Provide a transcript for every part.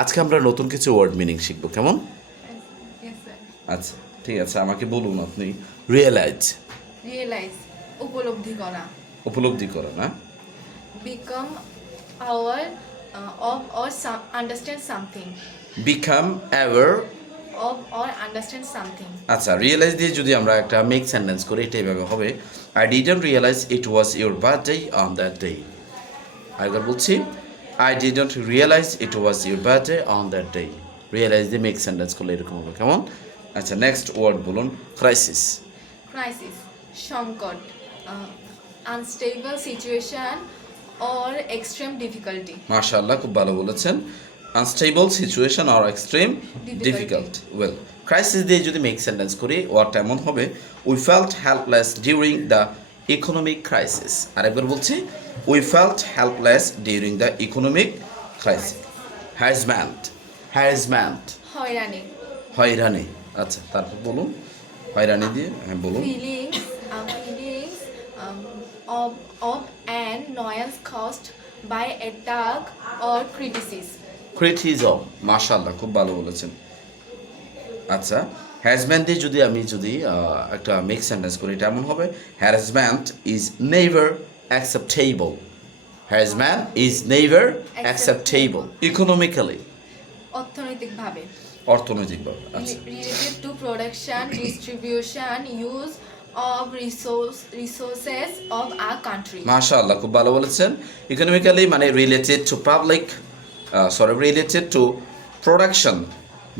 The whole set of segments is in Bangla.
আজকে আমরা নতুন কিছু ওয়ার্ড মিনিং শিখব, কেমন? Yes, sir. আচ্ছা, ঠিক আছে, আমাকে বলুন আপনি। রিয়েলাইজ, Realize, উপলব্ধি করা। উপলব্ধি করা না? Become aware of or understand something. Become aware. Of or understand something. আচ্ছা, রিয়েলাইজ দিয়ে যদি আমরা একটা মেক সেন্টেন্স করি, এটা এভাবে হবে, I didn't realise it was your birthday on that day. আরেকবার বলছি, I didn't realise it was your birthday on that day. Realise দিয়ে মেক সেন্টেন্স করলে এরকম হবে, কেমন? আচ্ছা, নেক্সট ওয়ার্ড বলুন, ক্রাইসিস। Crisis, সংকট, unstable situation or extreme difficulty. মাশাআল্লাহ, খুব ভালো বলেছেন। Unstable situation or extreme difficult. Well, crisis দিয়ে যদি মেক সেন্টেন্স করি, ওয়ার্ডটা এমন হবে, we felt helpless during the economic crisis. আরেকবার বলছি, we felt helpless during the economic crisis. Harassment, harassment, হয়রানি, হয়রানি। আচ্ছা, তারপর বলুন, হয়রানি দিয়ে, হ্যাঁ বলুন। feelings of an annoyance caused by attack or criticism. ক্রিটিজম, মাশাআল্লাহ, খুব ভালো বলেছেন। আচ্ছা, হ্যারাসমেন্ট দিয়ে যদি একটা মেক সেন্টেন্স করি, এটা এমন হবে, harassment is never acceptable. Harassment is never acceptable economically, অর্থনৈতিকভাবে, অর্থনৈতিকভাবে। আচ্ছা, related to production, distribution, use of resources of a country. মাশাআল্লাহ, খুব ভালো বলেছেন। ইকোনমিক্যালি মানে related to public, related to production,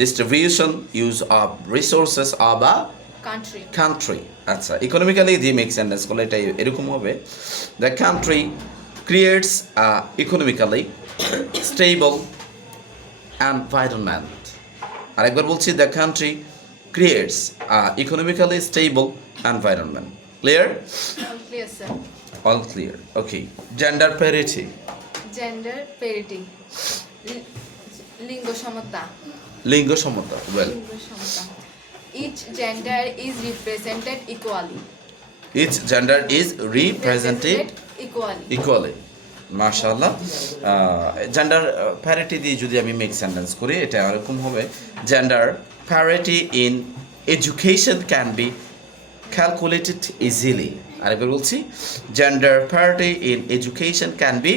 distribution, use of resources of a Country. Country. আচ্ছা, ইকোনমিক্যালি দিয়ে মেক সেন্টেন্স করলে এটা এরকম হবে, the country creates economically stable environment. আরেকবার বলছি, the country creates economically stable environment. Clear? All clear, sir. All clear. Okay, gender parity. Gender parity. লিঙ্গ সমতা, লিঙ্গ সমতা। ওয়েল, লিঙ্গ সমতা. Each gender is represented equally. Each gender is represented equally. Equally. মাশাআল্লাহ, জেন্ডার প্যারিটি দিয়ে যদি আমি মেক সেন্টেন্স করি, এটা এরকম হবে, gender parity in education can be calculated easily. আরেকবার বলছি, gender parity in education can be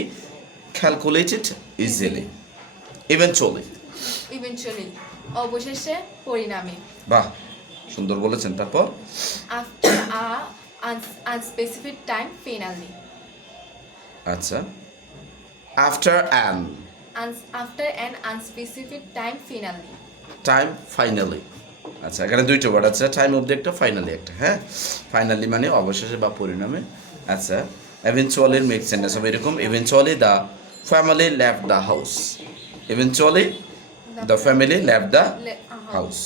calculated easily eventually. Eventually. অবশেষে, পরিণামে. বাহ, সুন্দর বলেছেন। তারপর After a unspecific time, finally. আচ্ছা, after an After an unspecific time, finally. Time finally. আচ্ছা, এখানে দুইটা ওয়ার্ড আছে, টাইম অবধি একটা, ফাইনালি একটা। হ্যাঁ, ফাইনালি মানে অবশেষে বা পরিণামে। আচ্ছা, এভেনচুয়ালির মেক সেন্টেন্স হবে এরকম, eventually the family left the house. Eventually the family left the house.